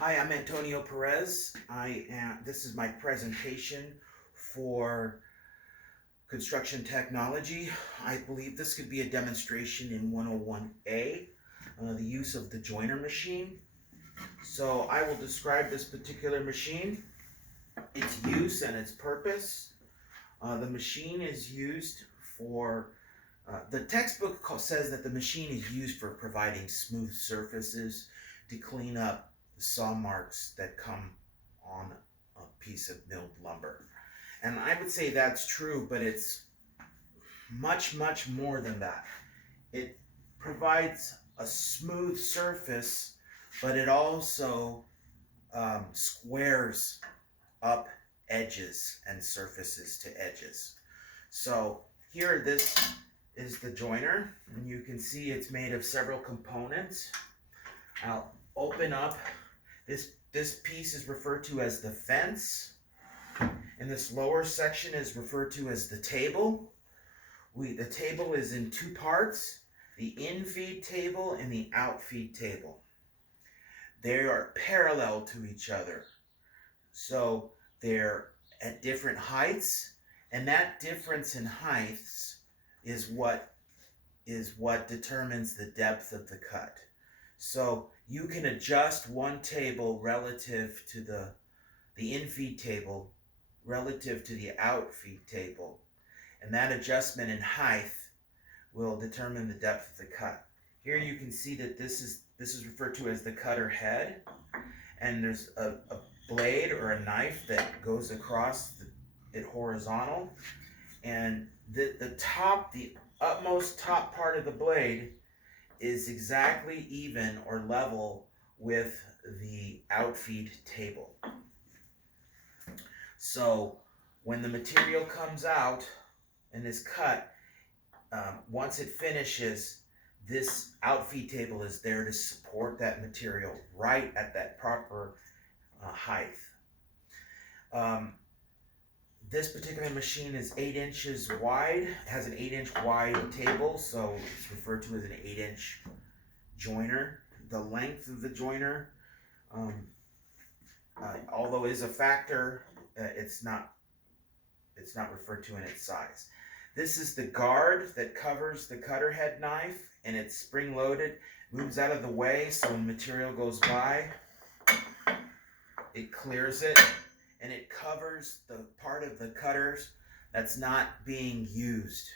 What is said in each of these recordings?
Hi, I'm Antonio Perez. This is my presentation for construction technology. I believe this could be a demonstration in 101A, the use of the joiner machine. So I will describe this particular machine, its use and its purpose. The machine is used for, the textbook says that the machine is used for providing smooth surfaces to clean up the saw marks that come on a piece of milled lumber. And I would say that's true, but it's much, much more than that. It provides a smooth surface, but it also squares up edges and surfaces to edges. So here, this is the joiner, and you can see it's made of several components. I'll open up. This piece is referred to as the fence, and this lower section is referred to as the table. The table is in two parts: the in-feed table and the out-feed table. They are parallel to each other, so they're at different heights, and that difference in heights is what determines the depth of the cut. So you can adjust one table relative to the in-feed table relative to the out-feed table, and that adjustment in height will determine the depth of the cut. Here you can see that this is referred to as the cutter head, and there's a blade or a knife that goes across it horizontal, and the utmost top part of the blade is exactly even or level with the outfeed table. So when the material comes out and is cut, once it finishes, this outfeed table is there to support that material right at that proper height. Um, this particular machine is 8 inches wide. It has an 8-inch wide table, so it's referred to as an 8-inch joiner. The length of the joiner, um, although is a factor, it's not referred to in its size. This is the guard that covers the cutter head knife, and it's spring loaded, moves out of the way so when material goes by, it clears it, and it covers the part of the cutters that's not being used.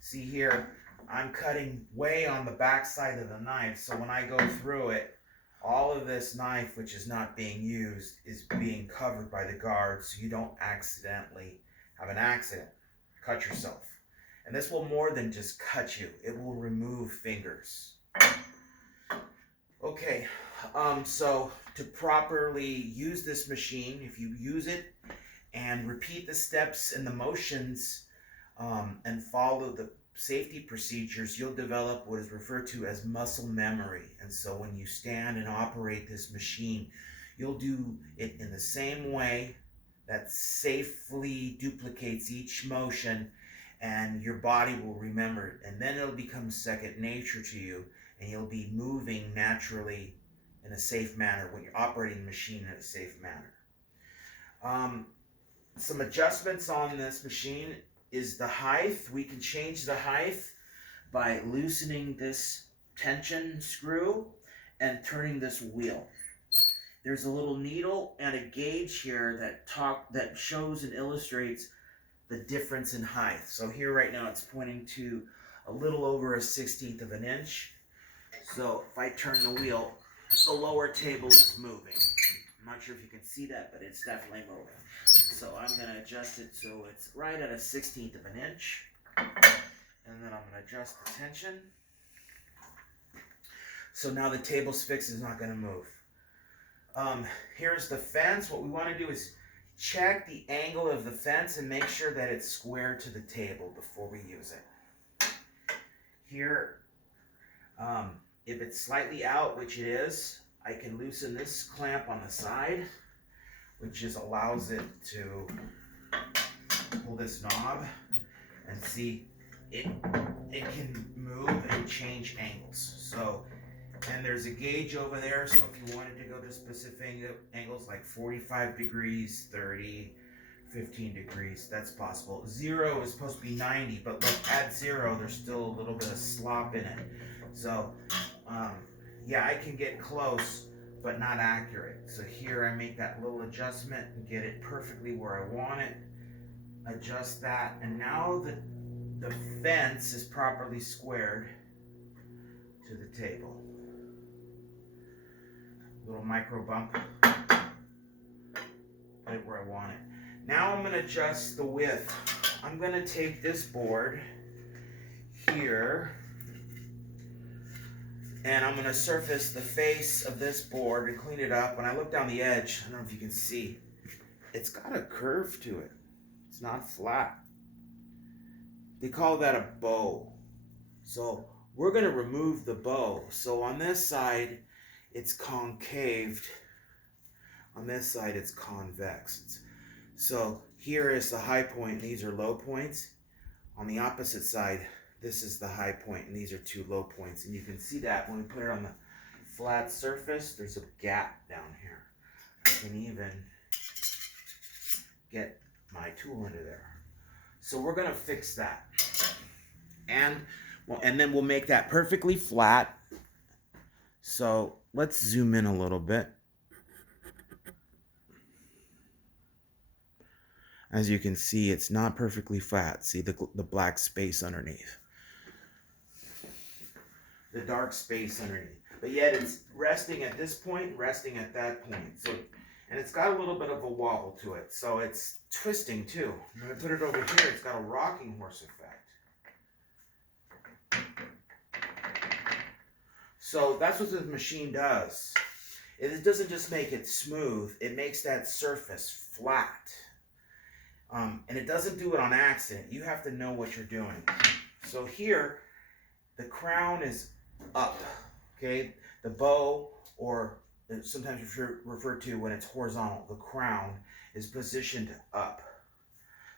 See here, I'm cutting way on the back side of the knife, so when I go through it, all of this knife, which is not being used, is being covered by the guard so you don't accidentally have an accident, cut yourself. And this will more than just cut you, it will remove fingers. Okay, so to properly use this machine, if you use it and repeat the steps and the motions and follow the safety procedures, you'll develop what is referred to as muscle memory. And so when you stand and operate this machine, you'll do it in the same way that safely duplicates each motion, and your body will remember it, and then it'll become second nature to you, and you'll be moving naturally in a safe manner when you're operating the machine in a safe manner. Some adjustments on this machine is the height. We can change the height by loosening this tension screw and turning this wheel. There's a little needle and a gauge here that shows and illustrates the difference in height. So here right now it's pointing to a little over a 1/16 of an inch. So if I turn the wheel, the lower table is moving. I'm not sure if you can see that, but it's definitely moving. So I'm going to adjust it so it's right at a 1/16 of an inch. And then I'm going to adjust the tension. So now the table's fixed, it's not going to move. Here's the fence. What we want to do is check the angle of the fence and make sure that it's square to the table before we use it. Here, if it's slightly out, which it is, I can loosen this clamp on the side, which just allows it to pull this knob and see it can move and change angles. So And there's a gauge over there, so if you wanted to go to specific angles like 45 degrees, 30, 15 degrees, that's possible. 0 is supposed to be 90, but look, at 0, there's still a little bit of slop in it. So, yeah, I can get close, but not accurate. So here I make that little adjustment and get it perfectly where I want it. Adjust that, and now the fence is properly squared to the table. Little micro bump. Put it where I want it. Now I'm going to adjust the width. I'm going to take this board here and I'm going to surface the face of this board and clean it up. When I look down the edge, I don't know if you can see, it's got a curve to it. It's not flat. They call that a bow. So we're going to remove the bow. So on this side, it's concaved. On this side, it's convex. So here is the high point, and these are low points. On the opposite side, this is the high point, and these are two low points. And you can see that when we put it on the flat surface, there's a gap down here. I can even get my tool into there. So we're going to fix that. And then we'll make that perfectly flat. So let's zoom in a little bit. As you can see, it's not perfectly flat. See the black space underneath. The dark space underneath. But yet it's resting at this point, resting at that point. So, and it's got a little bit of a wobble to it. So it's twisting too. When I put it over here, it's got a rocking horse effect. So that's what the machine does. It doesn't just make it smooth, it makes that surface flat. And it doesn't do it on accident. You have to know what you're doing. So here, the crown is up, okay? The bow, or sometimes referred to when it's horizontal, the crown is positioned up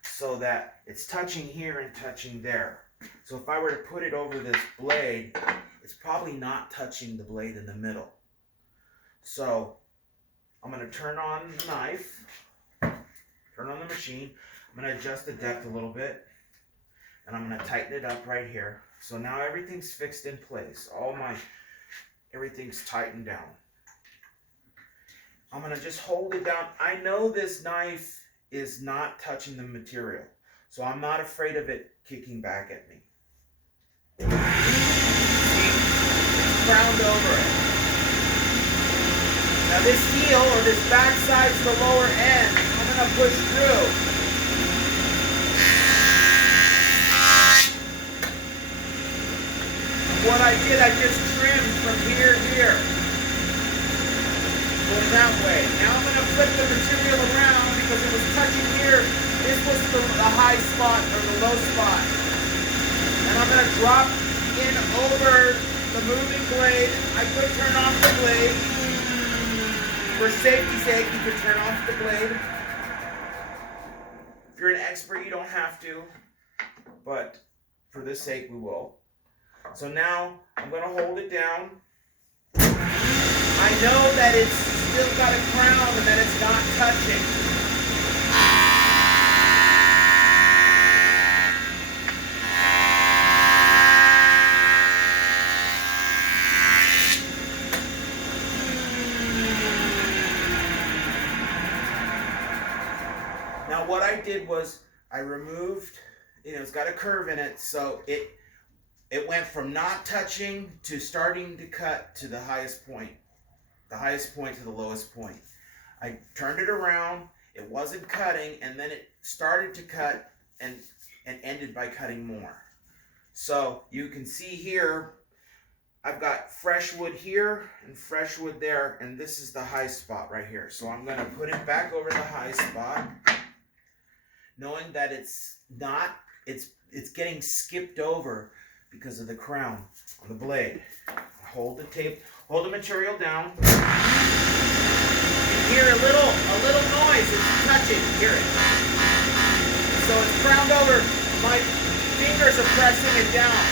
so that it's touching here and touching there. So if I were to put it over this blade, it's probably not touching the blade in the middle. So I'm going to turn on the knife, turn on the machine. I'm going to adjust the depth a little bit, and I'm going to tighten it up right here. So now everything's fixed in place. Everything's tightened down. I'm going to just hold it down. I know this knife is not touching the material, so I'm not afraid of it kicking back at me. See? It's crowned over it. Now this heel, or this backside to the lower end, I'm going to push through. What I did, I just trimmed from here to here. Going that way. Now I'm going to flip the material around because it was touching here. This was the high spot or the low spot. And I'm going to drop in over the moving blade. I could turn off the blade. For safety's sake, you could turn off the blade. If you're an expert, you don't have to. But for this sake, we will. So now I'm going to hold it down. I know that it's still got a crown and that it's not touching. Now what I did was I removed, it's got a curve in it, so it went from not touching to starting to cut to the highest point to the lowest point. I turned it around, it wasn't cutting, and then it started to cut and ended by cutting more. So you can see here, I've got fresh wood here and fresh wood there, and this is the high spot right here. So I'm going to put it back over the high spot, knowing that it's getting skipped over because of the crown on the blade. Hold the material down. You hear a little noise. It's touching. Hear it. So it's crowned over. My fingers are pressing it down.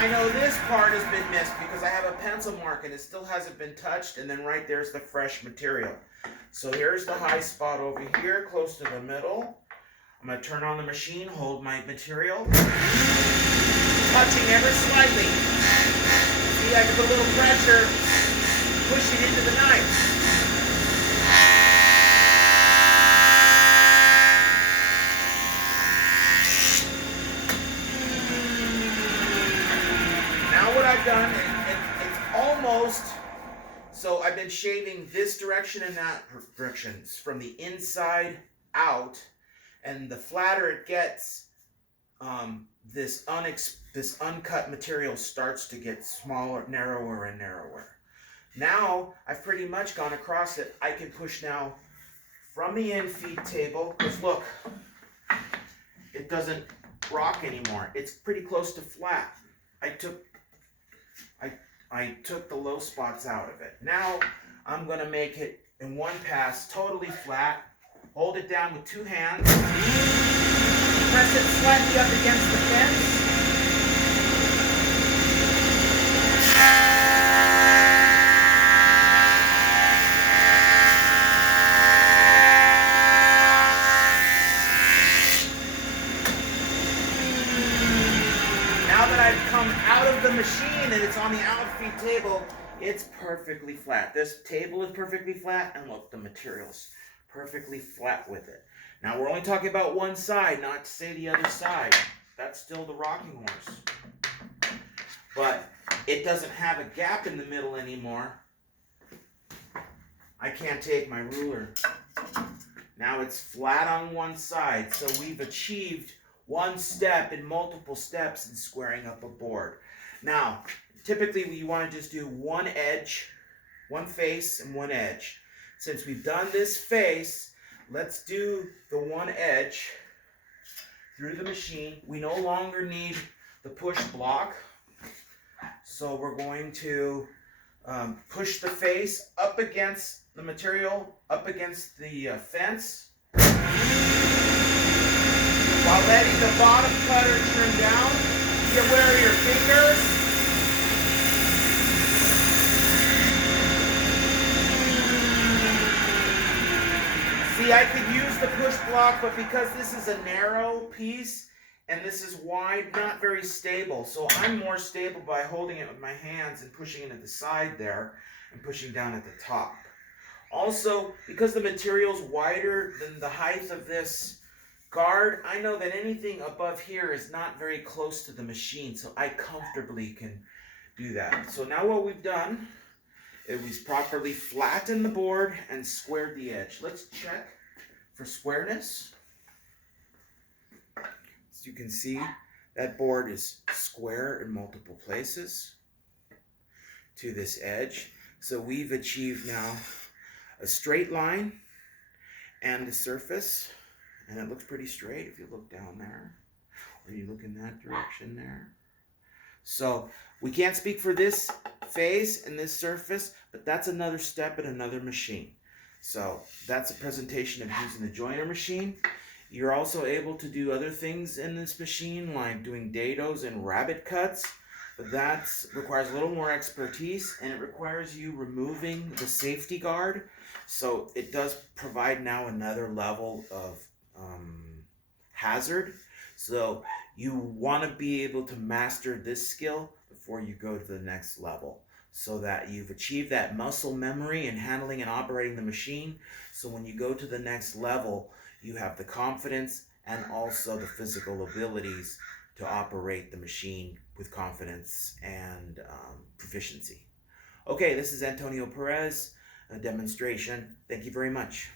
I know this part has been missed because I have a pencil mark and it still hasn't been touched, and then right there's the fresh material. So here's the high spot over here, close to the middle. I'm going to turn on the machine, hold my material, touching ever slightly. See, I get a little pressure, push it into the knife. What I've done, it's almost, so I've been shaving this direction and that direction from the inside out, and the flatter it gets, this uncut material starts to get smaller, narrower and narrower. Now I've pretty much gone across it. I can push now from the in-feed table, because look, it doesn't rock anymore. It's pretty close to flat. I took the low spots out of it. Now I'm going to make it in one pass totally flat. Hold it down with two hands. Press it slightly up against the fence. Now that I've come out of the machine and it's on the out-feed table, it's perfectly flat. This table is perfectly flat, and look, the material's perfectly flat with it. Now we're only talking about one side, not to say the other side. That's still the rocking horse. But it doesn't have a gap in the middle anymore. I can't take my ruler. Now it's flat on one side, so we've achieved one step in multiple steps in squaring up a board. Now, typically you want to just do one edge, one face, and one edge. Since we've done this face, let's do the one edge through the machine. We no longer need the push block, so we're going to push the face up against the material, up against the fence, while letting the bottom cutter turn down. Be aware of your fingers. See, I could use the push block, but because this is a narrow piece and this is wide, not very stable. So I'm more stable by holding it with my hands and pushing it at the side there and pushing down at the top. Also, because the material's wider than the height of this guard, I know that anything above here is not very close to the machine, so I comfortably can do that. So now what we've done is we've properly flattened the board and squared the edge. Let's check for squareness. As you can see, that board is square in multiple places to this edge. So we've achieved now a straight line and the surface. And it looks pretty straight if you look down there, or you look in that direction there. So we can't speak for this face and this surface, but that's another step in another machine. So that's a presentation of using the joiner machine. You're also able to do other things in this machine, like doing dados and rabbet cuts, but that requires a little more expertise, and it requires you removing the safety guard. So it does provide now another level of hazard. So you want to be able to master this skill before you go to the next level, so that you've achieved that muscle memory in handling and operating the machine. So when you go to the next level, you have the confidence and also the physical abilities to operate the machine with confidence and proficiency. Okay, this is Antonio Perez, a demonstration. Thank you very much.